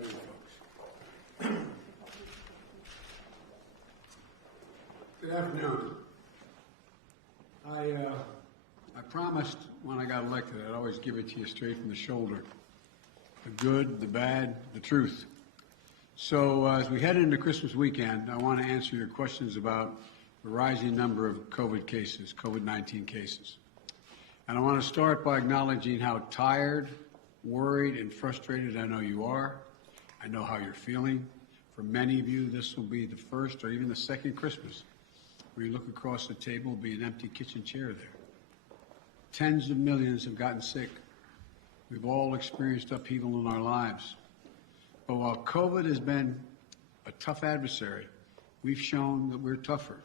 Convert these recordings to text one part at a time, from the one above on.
afternoon, folks. Good afternoon. I promised when I got elected I'd always give it to you straight from the shoulder. The good, the bad, the truth. So as we head into Christmas weekend, I want to answer your questions about the rising number of COVID cases, COVID-19 cases. And I want to start by acknowledging how tired, worried, and frustrated I know you are. I know how you're feeling. For many of you, this will be the first or even the second Christmas where you look across the table, will be an empty kitchen chair there. Tens of millions have gotten sick. We've all experienced upheaval in our lives. But while COVID has been a tough adversary, we've shown that we're tougher.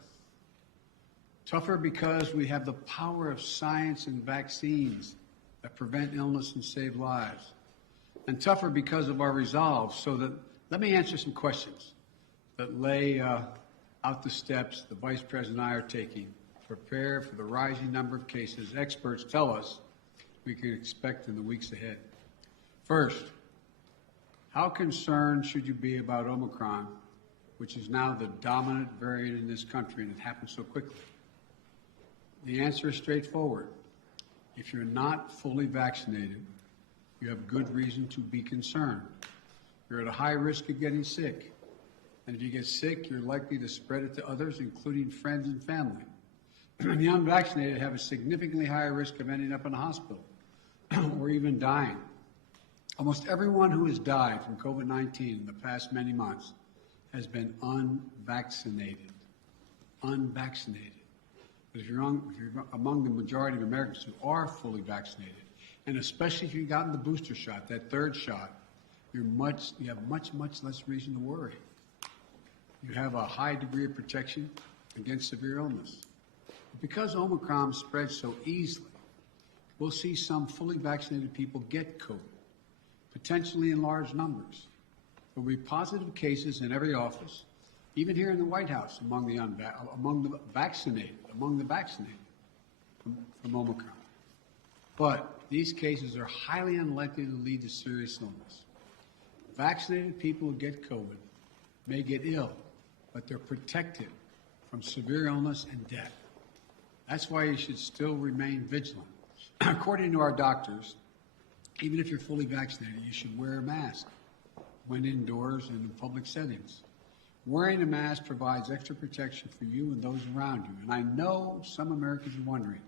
Tougher because we have the power of science and vaccines that prevent illness and save lives. And tougher because of our resolve. So that, let me answer some questions that lay out the steps the Vice President and I are taking to prepare for the rising number of cases experts tell us we can expect in the weeks ahead. First, how concerned should you be about Omicron, which is now the dominant variant in this country, and it happened so quickly? The answer is straightforward. If you're not fully vaccinated, you have good reason to be concerned. You're at a high risk of getting sick. And if you get sick, you're likely to spread it to others, including friends and family. The unvaccinated have a significantly higher risk of ending up in a hospital or even dying. Almost everyone who has died from COVID-19 in the past many months has been unvaccinated. Unvaccinated. But if you're among the majority of Americans who are fully vaccinated, and especially if you've gotten the booster shot, that third shot, you have much less reason to worry. You have a high degree of protection against severe illness. But because Omicron spreads so easily, we'll see some fully vaccinated people get COVID, potentially in large numbers. There will be positive cases in every office, even here in the White House, among the vaccinated from Omicron. But these cases are highly unlikely to lead to serious illness. Vaccinated people who get COVID may get ill, but they're protected from severe illness and death. That's why you should still remain vigilant. According to our doctors, even if you're fully vaccinated, you should wear a mask when indoors and in public settings. Wearing a mask provides extra protection for you and those around you. And I know some Americans are wondering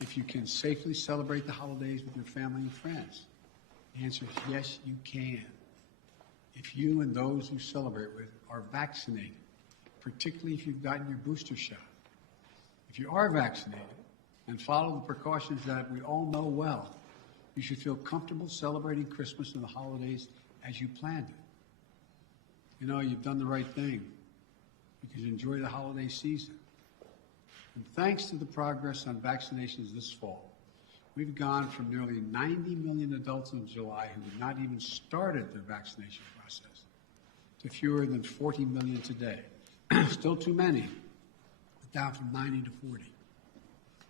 if you can safely celebrate the holidays with your family and friends. The answer is yes, you can. If you and those who celebrate with are vaccinated, particularly if you've gotten your booster shot. If you are vaccinated and follow the precautions that we all know well, you should feel comfortable celebrating Christmas and the holidays as you planned it. You know, you've done the right thing. You can enjoy the holiday season. And thanks to the progress on vaccinations this fall, we've gone from nearly 90 million adults in July who had not even started their vaccination process to fewer than 40 million today. Still too many, but down from 90 to 40.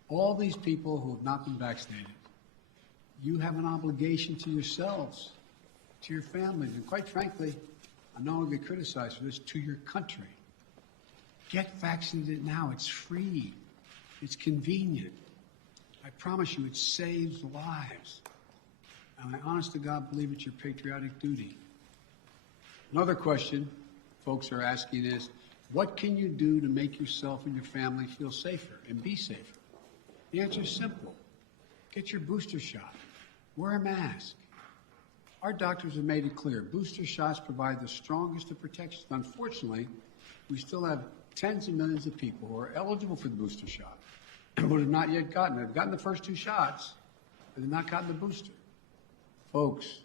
All these people who have not been vaccinated, you have an obligation to yourselves, to your families, and quite frankly, I know I'll get criticized for this, to your country. Get vaccinated now. It's free. It's convenient. I promise you, it saves lives. And I honest to God believe it's your patriotic duty. Another question folks are asking is, what can you do to make yourself and your family feel safer and be safer? The answer is simple. Get your booster shot. Wear a mask. Our doctors have made it clear. Booster shots provide the strongest of protections. Unfortunately, we still have tens of millions of people who are eligible for the booster shot but have not yet gotten it. They've gotten the first two shots, but they've not gotten the booster. Folks,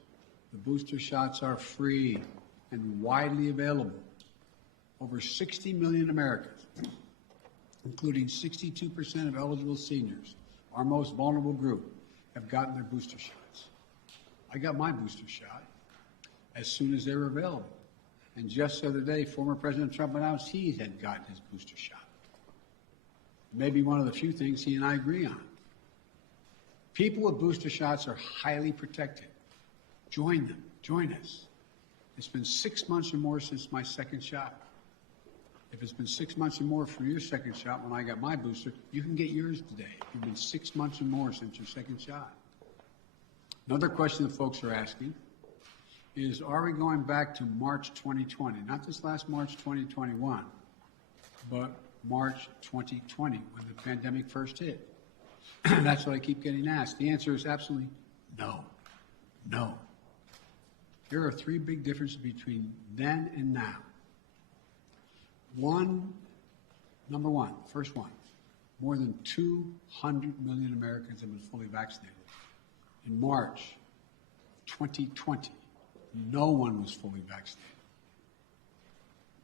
the booster shots are free and widely available. Over 60 million Americans, including 62% of eligible seniors, our most vulnerable group, have gotten their booster shots. I got my booster shot as soon as they were available. And just the other day, former President Trump announced he had gotten his booster shot. Maybe one of the few things he and I agree on. People with booster shots are highly protected. Join them. Join us. It's been 6 months or more since my second shot. If it's been 6 months or more for your second shot when I got my booster, you can get yours today. It's been 6 months or more since your second shot. Another question that folks are asking is, are we going back to March 2020? Not this last March 2021, but March 2020 when the pandemic first hit. That's what I keep getting asked. The answer is absolutely no. No. There are three big differences between then and now. Number one, first one, more than 200 million Americans have been fully vaccinated. In March 2020, no one was fully vaccinated.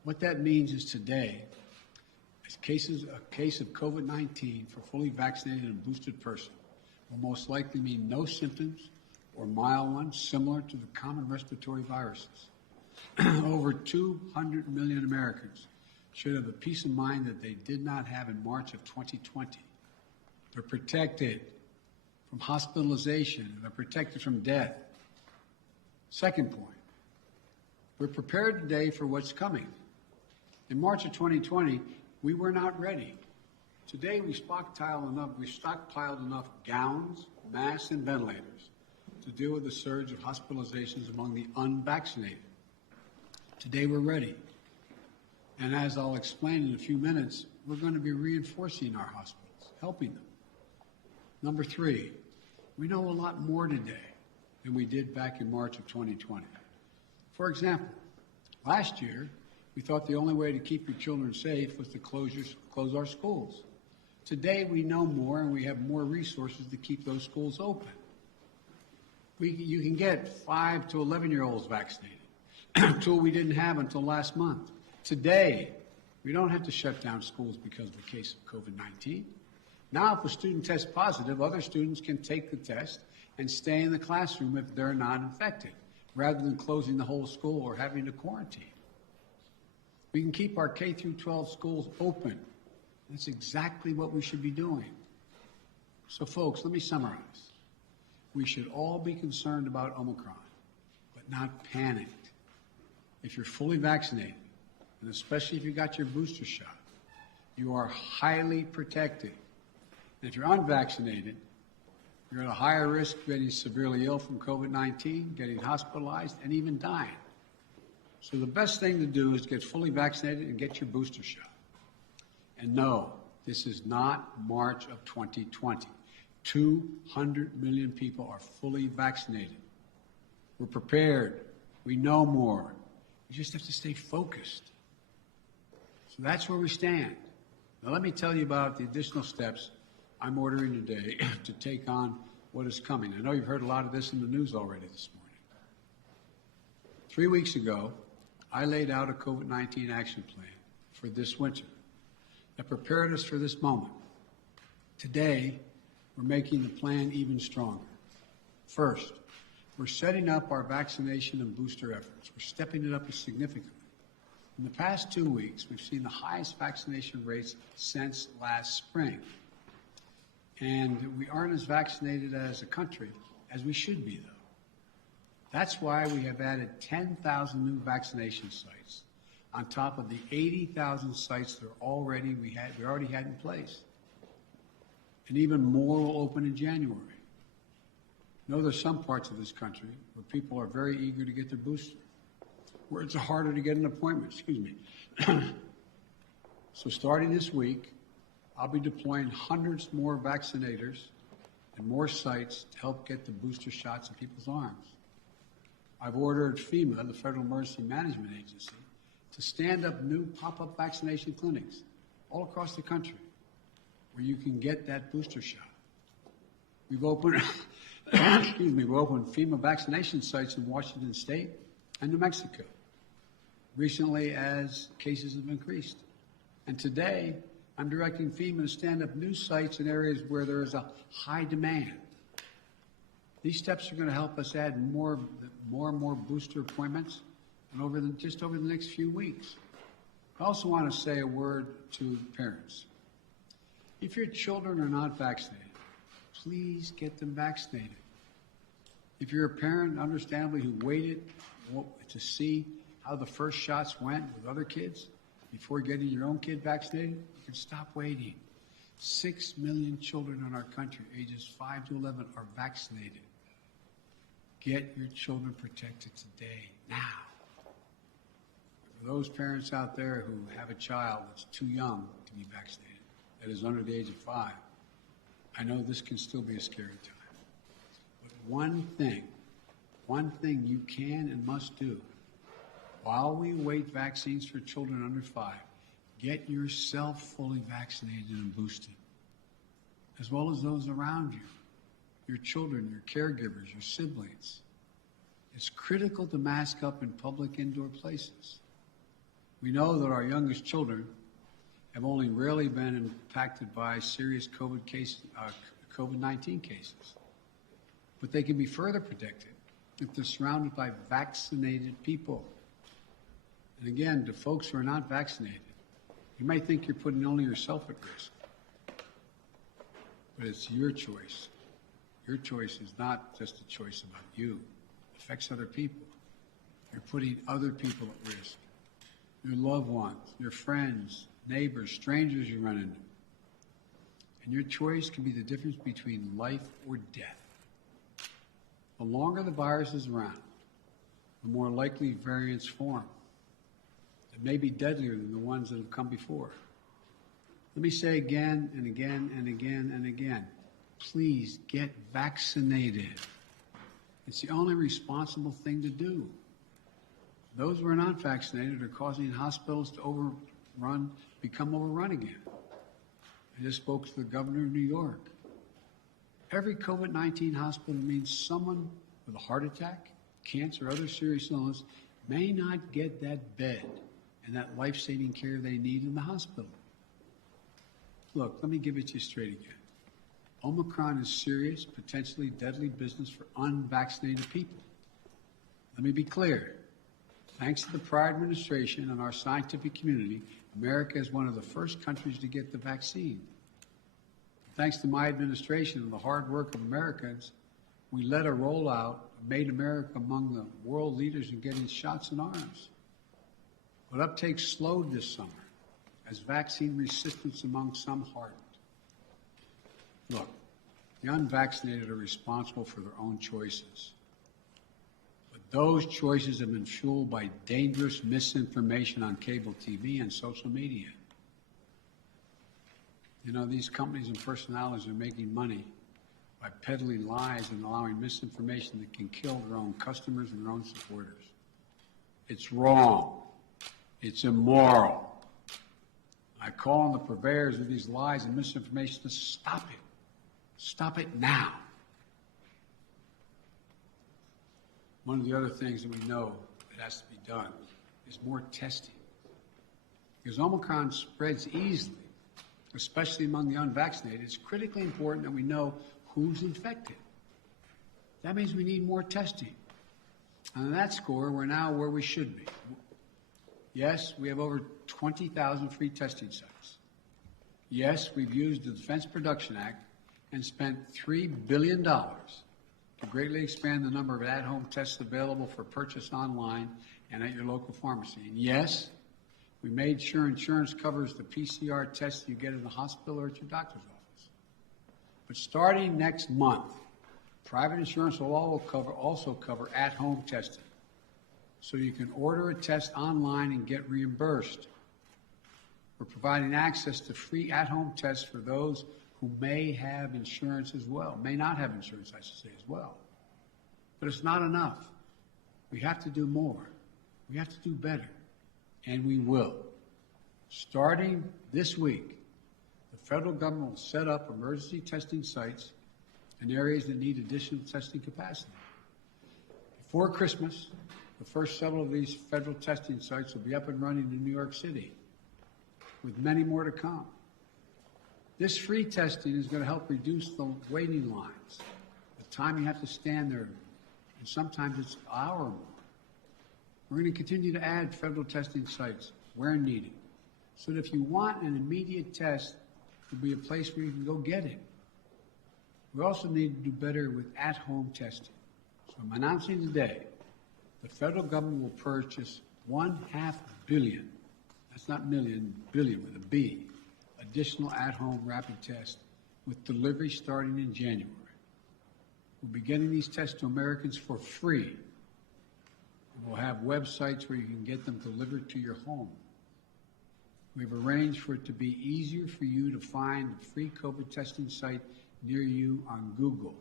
What that means is today, a case of COVID-19 for fully vaccinated and boosted person will most likely mean no symptoms or mild ones similar to the common respiratory viruses. Over 200 million Americans should have a peace of mind that they did not have in March of 2020. They're protected from hospitalization, and they're protected from death. Second point, we're prepared today for what's coming. In March of 2020, we were not ready. Today, we stockpiled enough gowns, masks, and ventilators to deal with the surge of hospitalizations among the unvaccinated. Today, we're ready. And as I'll explain in a few minutes, we're going to be reinforcing our hospitals, helping them. Number three, we know a lot more today than we did back in March of 2020. For example, last year, we thought the only way to keep your children safe was to close our schools. Today, we know more and we have more resources to keep those schools open. You can get 5 to 11-year-olds vaccinated, a tool we didn't have until last month. Today, we don't have to shut down schools because of the case of COVID-19. Now, if a student tests positive, other students can take the test and stay in the classroom if they're not infected, rather than closing the whole school or having to quarantine. We can keep our K through 12 schools open. That's exactly what we should be doing. So, folks, let me summarize. We should all be concerned about Omicron, but not panicked. If you're fully vaccinated, and especially if you got your booster shot, you are highly protected. And if you're unvaccinated, you're at a higher risk of getting severely ill from COVID-19, getting hospitalized, and even dying. So the best thing to do is get fully vaccinated and get your booster shot. And no, this is not March of 2020. 200 million people are fully vaccinated. We're prepared. We know more. We just have to stay focused. So that's where we stand. Now let me tell you about the additional steps I'm ordering today to take on what is coming. I know you've heard a lot of this in the news already this morning. 3 weeks ago, I laid out a COVID-19 action plan for this winter that prepared us for this moment. Today, we're making the plan even stronger. First, we're setting up our vaccination and booster efforts. We're stepping it up significantly. In the past 2 weeks, we've seen the highest vaccination rates since last spring. And we aren't as vaccinated as a country as we should be, though. That's why we have added 10,000 new vaccination sites on top of the 80,000 sites that we already had in place. And even more will open in January. I know there's some parts of this country where people are very eager to get their booster, where it's harder to get an appointment, So starting this week, I'll be deploying hundreds more vaccinators and more sites to help get the booster shots in people's arms. I've ordered FEMA, the Federal Emergency Management Agency, to stand up new pop-up vaccination clinics all across the country where you can get that booster shot. We've opened, we've opened FEMA vaccination sites in Washington State and New Mexico recently as cases have increased. And today, I'm directing FEMA to stand up new sites in areas where there is a high demand. These steps are going to help us add more and more booster appointments and just over the next few weeks. I also want to say a word to parents. If your children are not vaccinated, please get them vaccinated. If you're a parent, understandably, who waited, to see how the first shots went with other kids before getting your own kid vaccinated, you can stop waiting. 6 million children in our country, ages 5 to 11, are vaccinated. Get your children protected today, now. For those parents out there who have a child that's too young to be vaccinated, that is under the age of 5, I know this can still be a scary time. But one thing you can and must do while we await vaccines for children under 5, get yourself fully vaccinated and boosted, as well as those around you, your children, your caregivers, your siblings. It's critical to mask up in public indoor places. We know that our youngest children have only rarely been impacted by serious COVID-19 cases, but they can be further protected if they're surrounded by vaccinated people. And again, to folks who are not vaccinated, you may think you're putting only yourself at risk, but it's your choice. Your choice is not just a choice about you. It affects other people. You're putting other people at risk. Your loved ones, your friends, neighbors, strangers you run into. And your choice can be the difference between life or death. The longer the virus is around, the more likely variants form. It may be deadlier than the ones that have come before. Let me say again and again and again and again, please get vaccinated. It's the only responsible thing to do. Those who are not vaccinated are causing hospitals to become overrun again. I just spoke to the governor of New York. Every COVID-19 hospital means someone with a heart attack, cancer, or other serious illness may not get that bed and that life-saving care they need in the hospital. Look, let me give it to you straight again. Omicron is serious, potentially deadly business for unvaccinated people. Let me be clear. Thanks to the prior administration and our scientific community, America is one of the first countries to get the vaccine. Thanks to my administration and the hard work of Americans, we led a rollout, made America among the world leaders in getting shots in arms. But uptake slowed this summer as vaccine resistance among some hardened. Look, the unvaccinated are responsible for their own choices. But those choices have been fueled by dangerous misinformation on cable TV and social media. You know, these companies and personalities are making money by peddling lies and allowing misinformation that can kill their own customers and their own supporters. It's wrong. It's immoral. I call on the purveyors of these lies and misinformation to stop it. Stop it now. One of the other things that we know that has to be done is more testing. Because Omicron spreads easily, especially among the unvaccinated. It's critically important that we know who's infected. That means we need more testing. And on that score, we're now where we should be. Yes, we have over 20,000 free testing sites. Yes, we've used the Defense Production Act and spent $3 billion to greatly expand the number of at-home tests available for purchase online and at your local pharmacy. And yes, we made sure insurance covers the PCR tests you get in the hospital or at your doctor's office. But starting next month, private insurance will also cover at-home testing. So you can order a test online and get reimbursed. We're providing access to free at-home tests for those who may have insurance as well, may not have insurance, I should say, as well. But it's not enough. We have to do more. We have to do better. And we will. Starting this week, the federal government will set up emergency testing sites in areas that need additional testing capacity. Before Christmas, the first several of these federal testing sites will be up and running in New York City, with many more to come. This free testing is going to help reduce the waiting lines, the time you have to stand there, and sometimes it's an hour or more. We're going to continue to add federal testing sites where needed, so that if you want an immediate test, there'll be a place where you can go get it. We also need to do better with at-home testing. So I'm announcing today the federal government will purchase 1/2 billion, that's not million, billion with a B, additional at-home rapid tests with delivery starting in January. We'll be getting these tests to Americans for free. We'll have websites where you can get them delivered to your home. We've arranged for it to be easier for you to find a free COVID testing site near you on Google.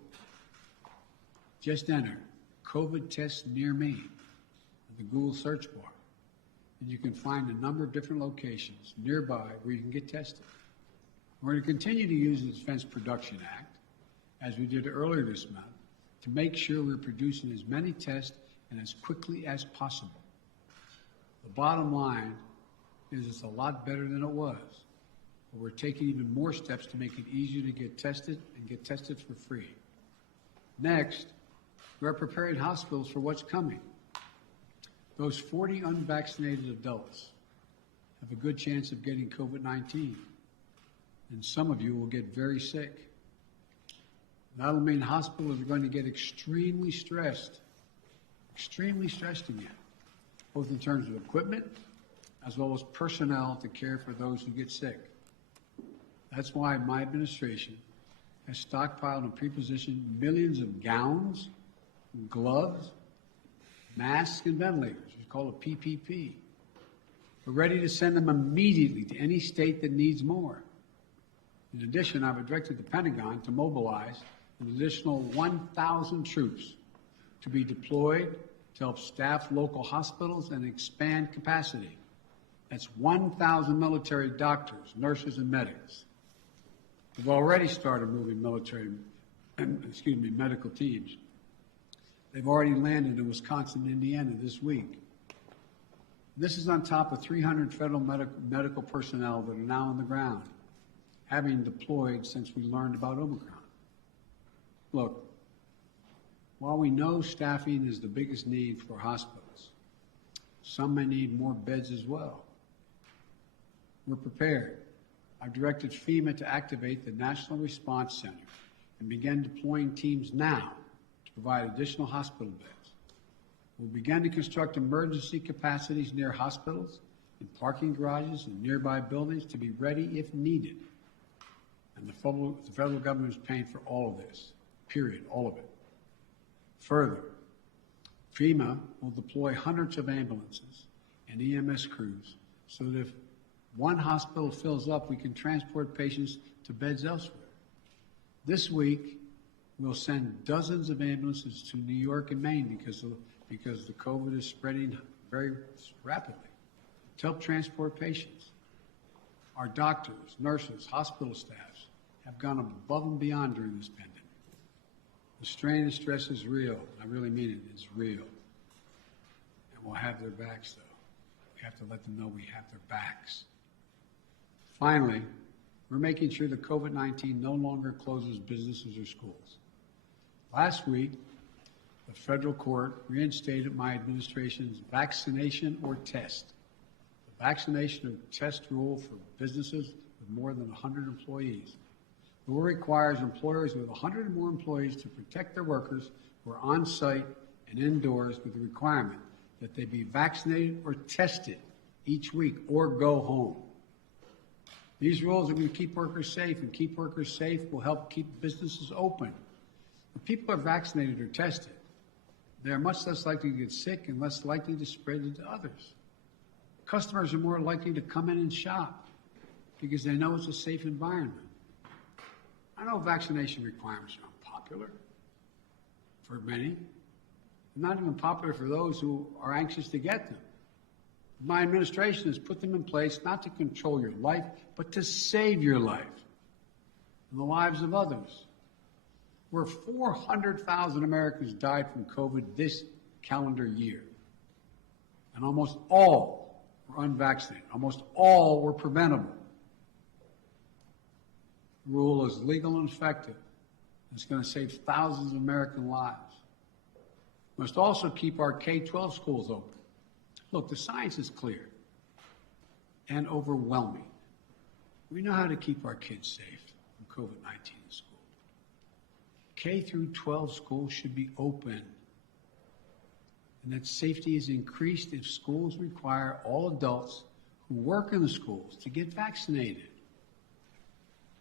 Just enter COVID test near me in the Google search bar, and you can find a number of different locations nearby where you can get tested. We're going to continue to use the Defense Production Act, as we did earlier this month, to make sure we're producing as many tests and as quickly as possible. The bottom line is it's a lot better than it was, but we're taking even more steps to make it easier to get tested and get tested for free. Next, we're preparing hospitals for what's coming. Those 40 unvaccinated adults have a good chance of getting COVID-19, and some of you will get very sick. That'll mean hospitals are going to get extremely stressed again, both in terms of equipment as well as personnel to care for those who get sick. That's why my administration has stockpiled and pre-positioned millions of gowns, gloves, masks, and ventilators. We call it PPP. We're ready to send them immediately to any state that needs more. In addition, I've directed the Pentagon to mobilize an additional 1,000 troops to be deployed to help staff local hospitals and expand capacity. That's 1,000 military doctors, nurses, and medics. We've already started moving medical teams. They've already landed in Wisconsin and Indiana this week. This is on top of 300 federal medical personnel that are now on the ground, having deployed since we learned about Omicron. Look, while we know staffing is the biggest need for hospitals, some may need more beds as well. We're prepared. I've directed FEMA to activate the National Response Center and begin deploying teams now to provide additional hospital beds. We'll begin to construct emergency capacities near hospitals, in parking garages, and nearby buildings to be ready if needed. And the federal government is paying for all of this, period, all of it. Further, FEMA will deploy hundreds of ambulances and EMS crews so that if one hospital fills up, we can transport patients to beds elsewhere. This week, we'll send dozens of ambulances to New York and Maine because the COVID is spreading very rapidly to help transport patients. Our doctors, nurses, hospital staffs have gone above and beyond during this pandemic. The strain and stress is real. I really mean it. It's real. And we'll have their backs, though. We have to let them know we have their backs. Finally, we're making sure that COVID-19 no longer closes businesses or schools. Last week, the federal court reinstated my administration's vaccination or test, the vaccination or test rule for businesses with more than 100 employees. The rule requires employers with 100 or more employees to protect their workers who are on site and indoors with the requirement that they be vaccinated or tested each week or go home. These rules are going to keep workers safe, and keep workers safe will help keep businesses open. When people are vaccinated or tested, they are much less likely to get sick and less likely to spread it to others. Customers are more likely to come in and shop because they know it's a safe environment. I know vaccination requirements are unpopular for many, not even popular for those who are anxious to get them. My administration has put them in place not to control your life, but to save your life and the lives of others. Where 400,000 Americans died from COVID this calendar year, and almost all were unvaccinated. Almost all were preventable. The rule is legal and effective. It's going to save thousands of American lives. We must also keep our K-12 schools open. Look, the science is clear and overwhelming. We know how to keep our kids safe from COVID-19 in school. K through 12 schools should be open. and that safety is increased if schools require all adults who work in the schools to get vaccinated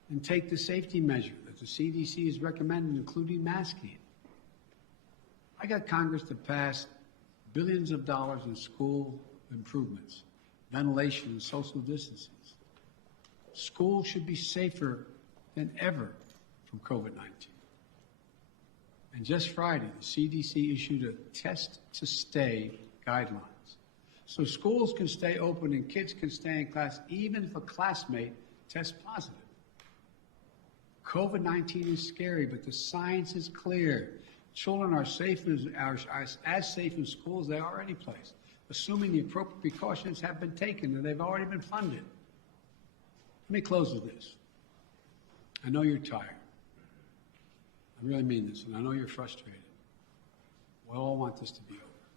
and take the safety measure that the CDC has recommended, including masking. I got Congress to pass billions of dollars in school improvements, ventilation, and social distancing. Schools should be safer than ever from COVID-19. And just Friday, the CDC issued a test-to-stay guidelines. So schools can stay open and kids can stay in class even if a classmate tests positive. COVID-19 is scary, but the science is clear. Children are safe as safe in school as they are any place, assuming the appropriate precautions have been taken and they've already been funded. Let me close with this. I know you're tired. I really mean this, and I know you're frustrated. We all want this to be over,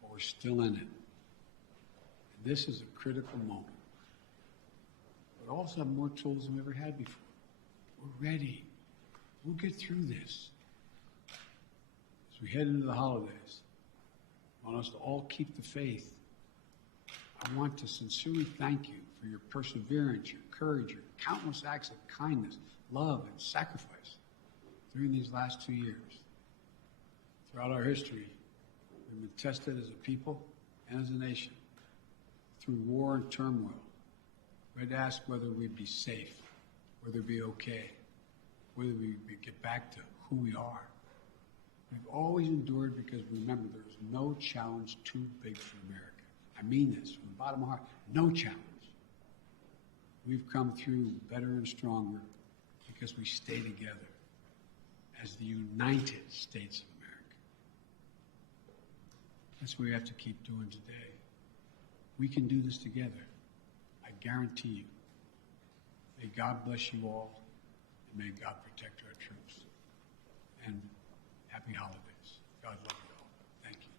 but we're still in it. And this is a critical moment. But also have more tools than we ever had before. We're ready. We'll get through this. As we head into the holidays, I want us to all keep the faith. I want to sincerely thank you for your perseverance, your courage, your countless acts of kindness, love, and sacrifice during these last 2 years. Throughout our history, we've been tested as a people and as a nation through war and turmoil. We'd ask whether we'd be safe, whether we'd be okay, whether we'd get back to who we are. We've always endured because remember, there is no challenge too big for America. I mean this from the bottom of my heart. No challenge. We've come through better and stronger because we stay together as the United States of America. That's what we have to keep doing today. We can do this together. I guarantee you. May God bless you all, and may God protect our troops. And happy holidays. God love you all. Thank you.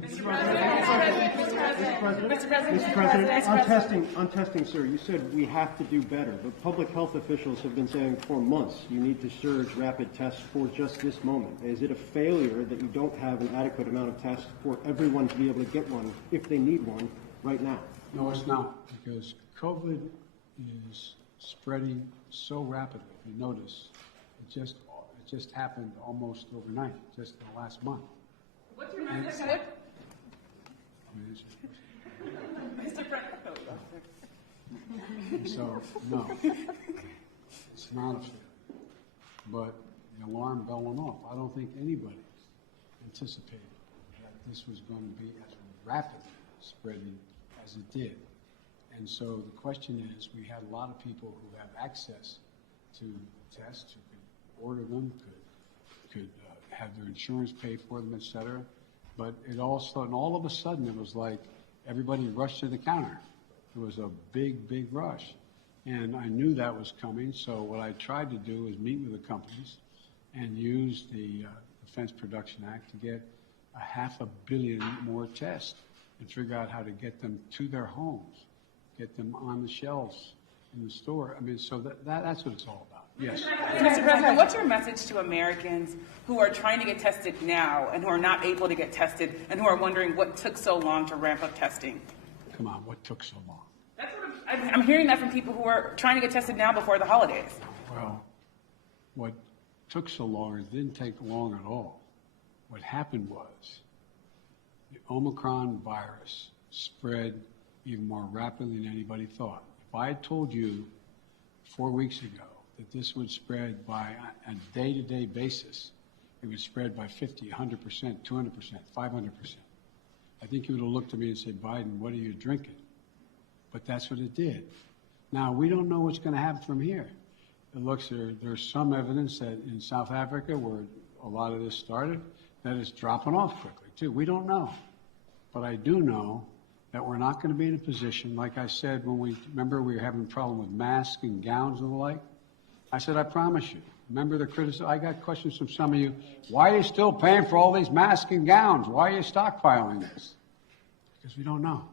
Mr. President, on testing, sir, you said we have to do better, but public health officials have been saying for months you need to surge rapid tests for just this moment. Is it a failure that you don't have an adequate amount of tests for everyone to be able to get one if they need one right now? No, it's not, because COVID is spreading so rapidly. If you notice, it just happened almost overnight, just in the last month. What's your message? Mr. President. So, no, it's not a failure. But the alarm bell went off. I don't think anybody anticipated that this was going to be as rapidly spreading as it did. And so the question is, we had a lot of people who have access to tests, who could order them, could have their insurance pay for them, et cetera. But all of a sudden, it was like everybody rushed to the counter. It was a big, big rush. And I knew that was coming, so what I tried to do is meet with the companies and use the Defense Production Act to get 500 million more tests and figure out how to get them to their homes, get them on the shelves in the store. I mean, so that's what it's all about. Yes. Mr. President, what's your message to Americans who are trying to get tested now and who are not able to get tested and who are wondering what took so long to ramp up testing? Come on, what took so long? That's what I'm hearing that from people who are trying to get tested now before the holidays. Well, what took so long, it didn't take long at all. What happened was the Omicron virus spread even more rapidly than anybody thought. If I had told you 4 weeks ago that this would spread by a day-to-day basis, it would spread by 50, 100%, 200%, 500%. I think you would have looked at me and said, Biden, what are you drinking? But that's what it did. Now, we don't know what's going to happen from here. It looks there's some evidence that in South Africa, where a lot of this started, that it's dropping off quickly, too. We don't know. But I do know that we're not going to be in a position, like I said, when we were having a problem with masks and gowns and the like. I said, I promise you. Remember the criticism? I got questions from some of you. Why are you still paying for all these masks and gowns? Why are you stockpiling this? Because we don't know.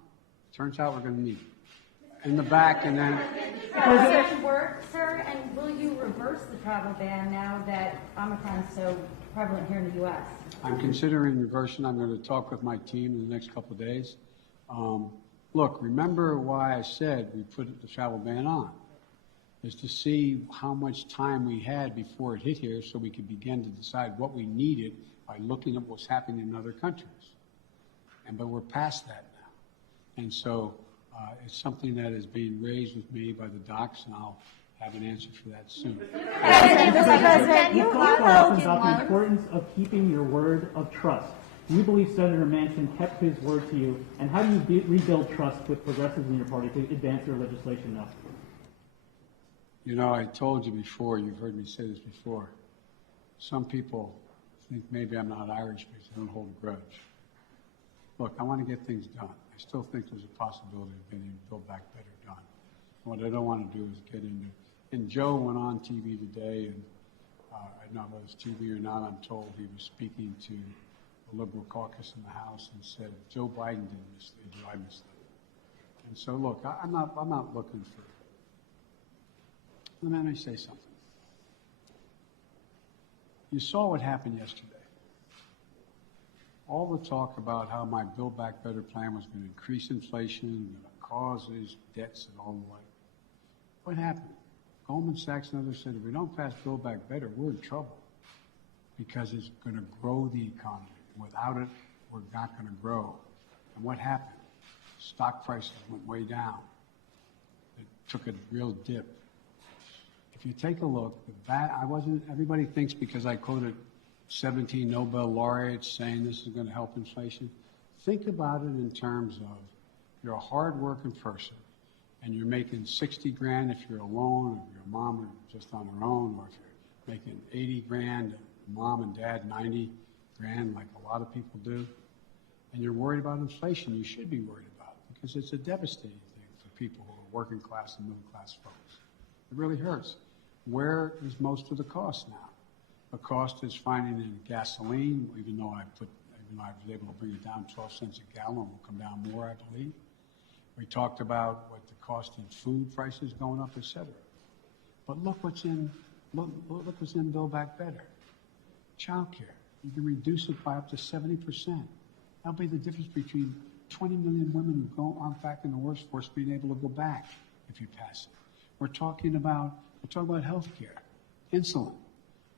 Turns out we're going to need it. In the back, and then... Does it work, sir? And will you reverse the travel ban now that Omicron's so prevalent here in the U.S.? I'm considering reversing. I'm going to talk with my team in the next couple of days. Look, remember why I said we put the travel ban on, is to see how much time we had before it hit here so we could begin to decide what we needed by looking at what's happening in other countries. But we're past that now. And so it's something that is being raised with me by the docs, and I'll have an answer for that soon. You talk often about the importance of keeping your word of trust. Do you believe Senator Manchin kept his word to you? And how do you rebuild trust with progressives in your party to advance your legislation now? You know, I told you before, you've heard me say this before, some people think maybe I'm not Irish because I don't hold a grudge. Look, I want to get things done. I still think there's a possibility of getting Build Back Better done. What I don't want to do is get into, and Joe went on TV today, and I don't know whether it's TV or not, I'm told he was speaking to the Liberal caucus in the House and said, Joe Biden did mislead you, I misled him. And so look, I'm not looking for, let me say something. You saw what happened yesterday. All the talk about how my Build Back Better plan was going to increase inflation, cause these debts and all the like. What happened? Goldman Sachs and others said, if we don't pass Build Back Better, we're in trouble because it's going to grow the economy. Without it, we're not going to grow. And what happened? Stock prices went way down. It took a real dip. If you take a look, everybody thinks because I quoted 17 Nobel laureates saying this is going to help inflation. Think about it in terms of you're a hard-working person and you're making 60 grand if you're alone, if your mom are just on her own, or if you're making 80 grand, mom and dad 90 grand like a lot of people do, and you're worried about inflation, you should be worried about it because it's a devastating thing for people who are working class and middle class folks. It really hurts. Where is most of the cost now? The cost is finding in gasoline, even though I was able to bring it down 12 cents a gallon, will come down more, I believe. We talked about what the cost in food prices going up, et cetera. But look what's in Build Back Better. Child care. You can reduce it by up to 70%. That'll be the difference between 20 million women who aren't back in the workforce being able to go back if you pass it. We're talking about health care, insulin.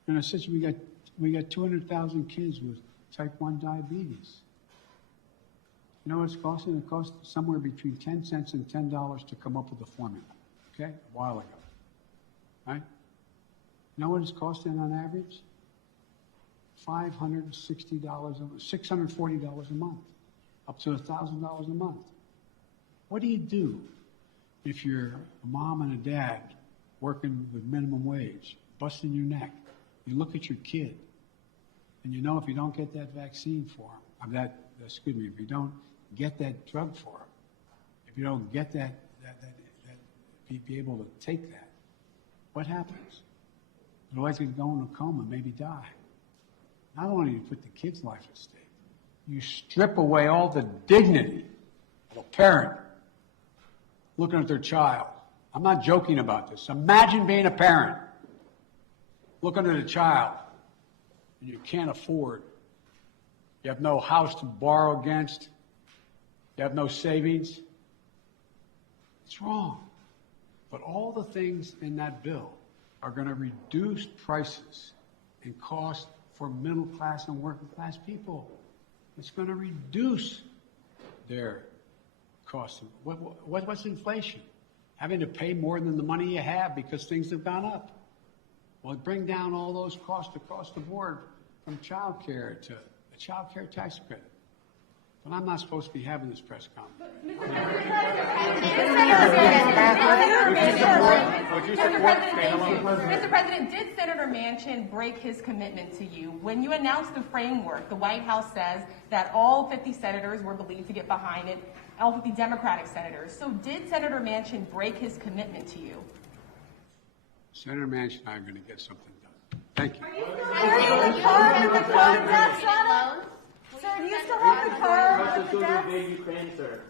In a situation, we got 200,000 kids with type 1 diabetes. You know what it's costing? It cost somewhere between 10 cents and $10 to come up with the formula, okay, a while ago, right? You know what it's costing on average? $560, $640 a month, up to $1,000 a month. What do you do if you're a mom and a dad working with minimum wage, busting your neck? You look at your kid, and you know if you don't get that vaccine for him, if you don't get that drug for him, if you don't get be able to take that, what happens? They're likely to go in a coma, maybe die. Not only do you put the kid's life at stake, you strip away all the dignity of a parent looking at their child. I'm not joking about this. Imagine being a parent, looking at a child, and you can't afford. You have no house to borrow against. You have no savings. It's wrong. But all the things in that bill are going to reduce prices and cost for middle class and working class people. It's going to reduce their cost. What's inflation? Having to pay more than the money you have because things have gone up. Well, bring down all those costs across the board, from child care to a child care tax credit. But I'm not supposed to be having this press conference. Mr. President, did Senator Manchin break his commitment to you? When you announced the framework, the White House says that all 50 senators were believed to get behind it, all 50 Democratic senators. So did Senator Manchin break his commitment to you? Senator Manchin and I are going to get something done. Thank you. Are you still having the car with the tax on it? Sir, do you still have the car with the tax? Ukraine, sir.